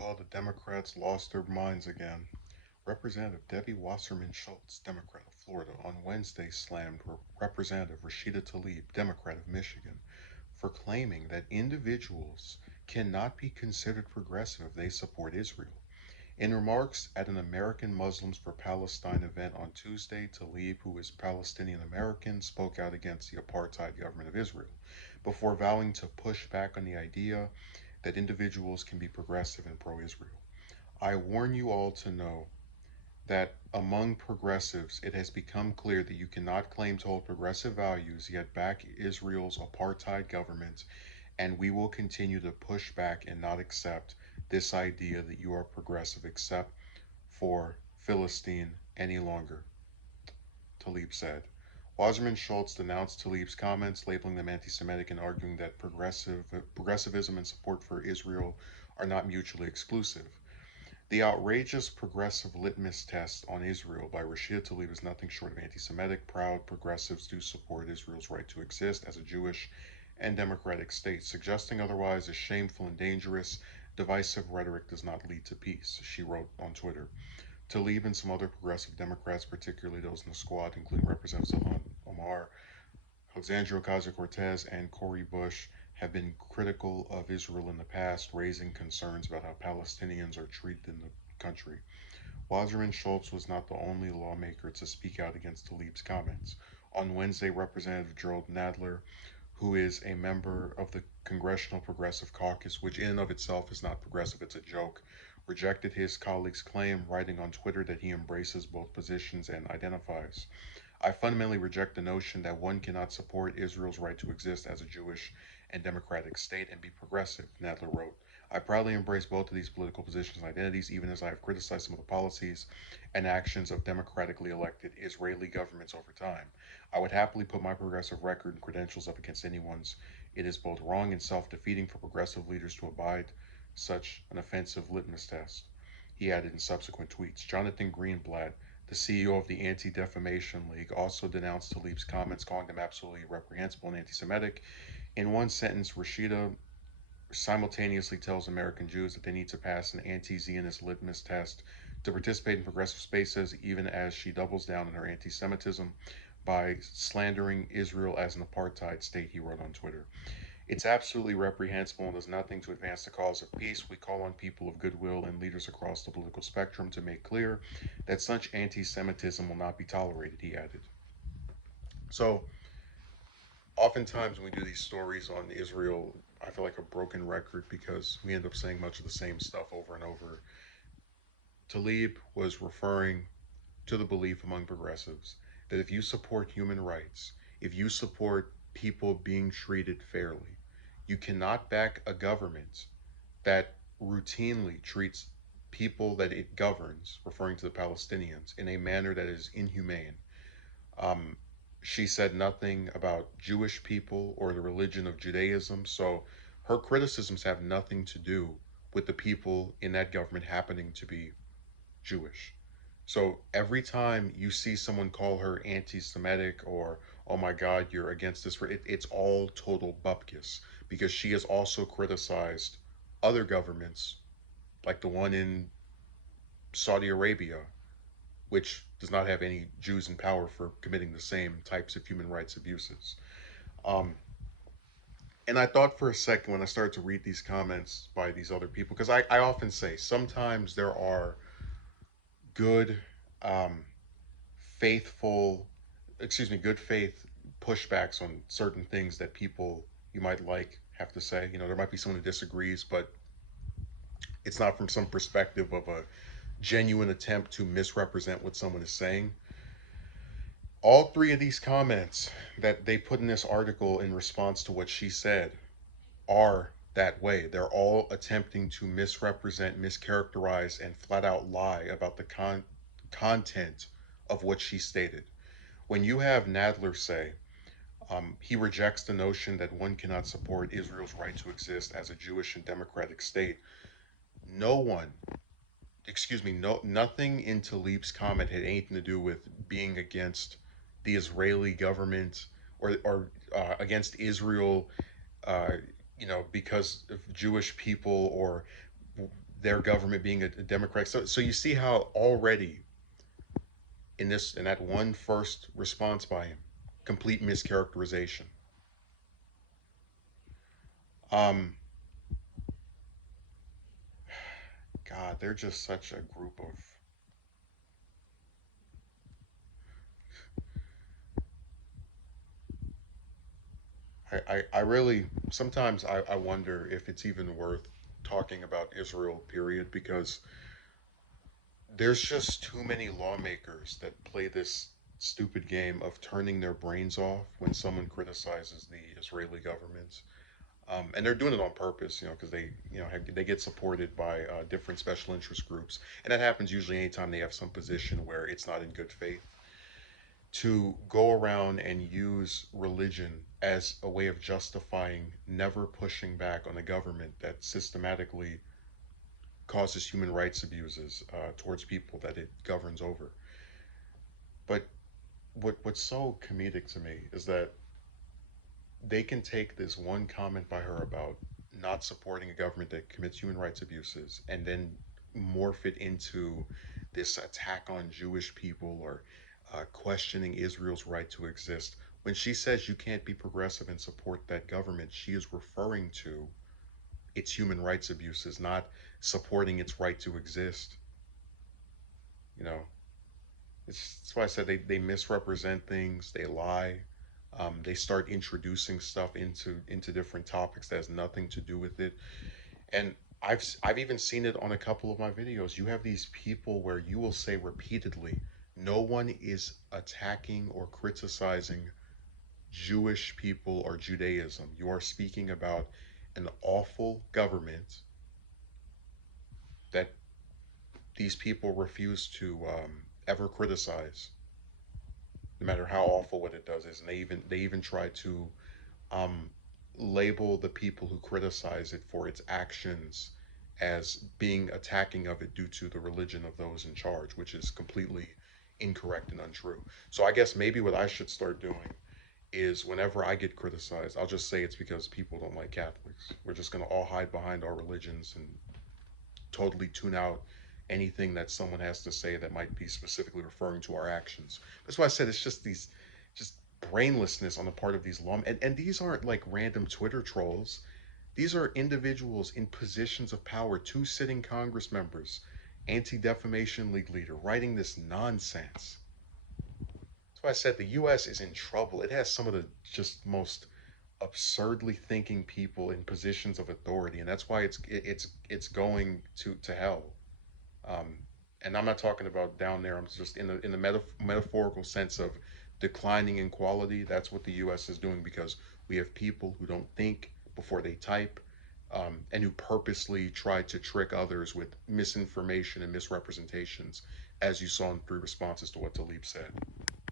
Well, the Democrats lost their minds again. Representative Debbie Wasserman Schultz, Democrat of Florida, on Wednesday slammed Representative Rashida Tlaib, Democrat of Michigan, for claiming that individuals cannot be considered progressive if they support Israel. In remarks at an American Muslims for Palestine event on Tuesday, Tlaib, who is Palestinian American, spoke out against the apartheid government of Israel before vowing to push back on the idea that individuals can be progressive and pro Israel. I warn you all to know that among progressives, it has become clear that you cannot claim to hold progressive values yet back Israel's apartheid government, and we will continue to push back and not accept this idea that you are progressive except for Philistine any longer, Tlaib said. Wasserman Schultz denounced Tlaib's comments, labeling them anti Semitic and arguing that progressivism and support for Israel are not mutually exclusive. The outrageous progressive litmus test on Israel by Rashida Tlaib is nothing short of anti Semitic. Proud progressives do support Israel's right to exist as a Jewish and democratic state. Suggesting otherwise is shameful and dangerous. Divisive rhetoric does not lead to peace, she wrote on Twitter. Tlaib and some other progressive Democrats, particularly those in the squad, including Representatives Ilhan Omar, Alexandria Ocasio Cortez, and Cori Bush, have been critical of Israel in the past, raising concerns about how Palestinians are treated in the country. Wasserman Schultz was not the only lawmaker to speak out against Tlaib's comments. On Wednesday, Representative Gerald Nadler, who is a member of the Congressional Progressive Caucus, which in and of itself is not progressive, it's a joke, rejected his colleague's claim, writing on Twitter that he embraces both positions and identifies. I fundamentally reject the notion that one cannot support Israel's right to exist as a Jewish and democratic state and be progressive, Nadler wrote. I proudly embrace both of these political positions and identities, even as I have criticized some of the policies and actions of democratically elected Israeli governments over time. I would happily put my progressive record and credentials up against anyone's. It is both wrong and self defeating for progressive leaders to abide such an offensive litmus test. He added in subsequent tweets. Jonathan Greenblatt, the CEO of the Anti Defamation League, also denounced Tlaib's comments, calling them absolutely reprehensible and anti Semitic. In one sentence, Rashida simultaneously tells American Jews that they need to pass an anti Zionist litmus test to participate in progressive spaces, even as she doubles down on her anti Semitism by slandering Israel as an apartheid state, he wrote on Twitter. It's absolutely reprehensible and does nothing to advance the cause of peace. We call on people of goodwill and leaders across the political spectrum to make clear that such anti Semitism will not be tolerated, he added. So, oftentimes when we do these stories on Israel, I feel like a broken record because we end up saying much of the same stuff over and over. Tlaib was referring to the belief among progressives that if you support human rights, if you support people being treated fairly, you cannot back a government that routinely treats people that it governs, referring to the Palestinians, in a manner that is inhumane. Um, she said nothing about Jewish people or the religion of Judaism, so her criticisms have nothing to do with the people in that government happening to be Jewish. So every time you see someone call her anti-Semitic or oh my God, you're against this, it's all total bupkis because she has also criticized other governments like the one in Saudi Arabia, which does not have any Jews in power for committing the same types of human rights abuses. Um, and I thought for a second when I started to read these comments by these other people, because I often say sometimes there are good um, faithful, good faith pushbacks on certain things that people you might like have to say. You know, there might be someone who disagrees, but it's not from some perspective of a genuine attempt to misrepresent what someone is saying. All three of these comments that they put in this article in response to what she said are that way. They're all attempting to misrepresent, mischaracterize, and flat out lie about the content of what she stated. When you have Nadler say, he rejects the notion that one cannot support Israel's right to exist as a Jewish and democratic state. No one, nothing in Tlaib's comment had anything to do with being against the Israeli government or against Israel, uh, because of Jewish people or their government being a Democrat. So you see how already in that one first response by him, complete mischaracterization. Um, God, they're just such a group of. I really sometimes I wonder if it's even worth talking about Israel, period, because there's just too many lawmakers that play this stupid game of turning their brains off when someone criticizes the Israeli government. And they're doing it on purpose, because they get supported by different special interest groups, and that happens usually anytime they have some position where it's not in good faith. To go around and use religion as a way of justifying never pushing back on a government that systematically causes human rights abuses towards people that it governs over. But what's so comedic to me is that they can take this one comment by her about not supporting a government that commits human rights abuses and then morph it into this attack on Jewish people or questioning Israel's right to exist. When she says you can't be progressive and support that government, she is referring to its human rights abuses, not supporting its right to exist. You know, that's why I said they misrepresent things, they lie, they start introducing stuff into different topics that has nothing to do with it. And I've even seen it on a couple of my videos. You have these people where you will say repeatedly, no one is attacking or criticizing Jewish people or Judaism. You are speaking about an awful government that these people refuse to ever criticize, no matter how awful what it does is. And they even try to um, label the people who criticize it for its actions as being attacking of it due to the religion of those in charge, which is completely incorrect and untrue. So I guess maybe what I should start doing is whenever I get criticized, I'll just say it's because people don't like Catholics. We're just going to all hide behind our religions and totally tune out anything that someone has to say that might be specifically referring to our actions. That's why I said it's just these, just brainlessness on the part of these law. And these aren't like random Twitter trolls. These are individuals in positions of power, two sitting Congress members, Anti Defamation League leader, writing this nonsense. That's why I said the U.S. is in trouble. It has some of the just most absurdly thinking people in positions of authority, and that's why it's going to hell. Um, and I'm not talking about down there. I'm just in the metaphorical sense of declining in quality. That's what the U.S. is doing because we have people who don't think before they type, and who purposely try to trick others with misinformation and misrepresentations, as you saw in three responses to what Tlaib said.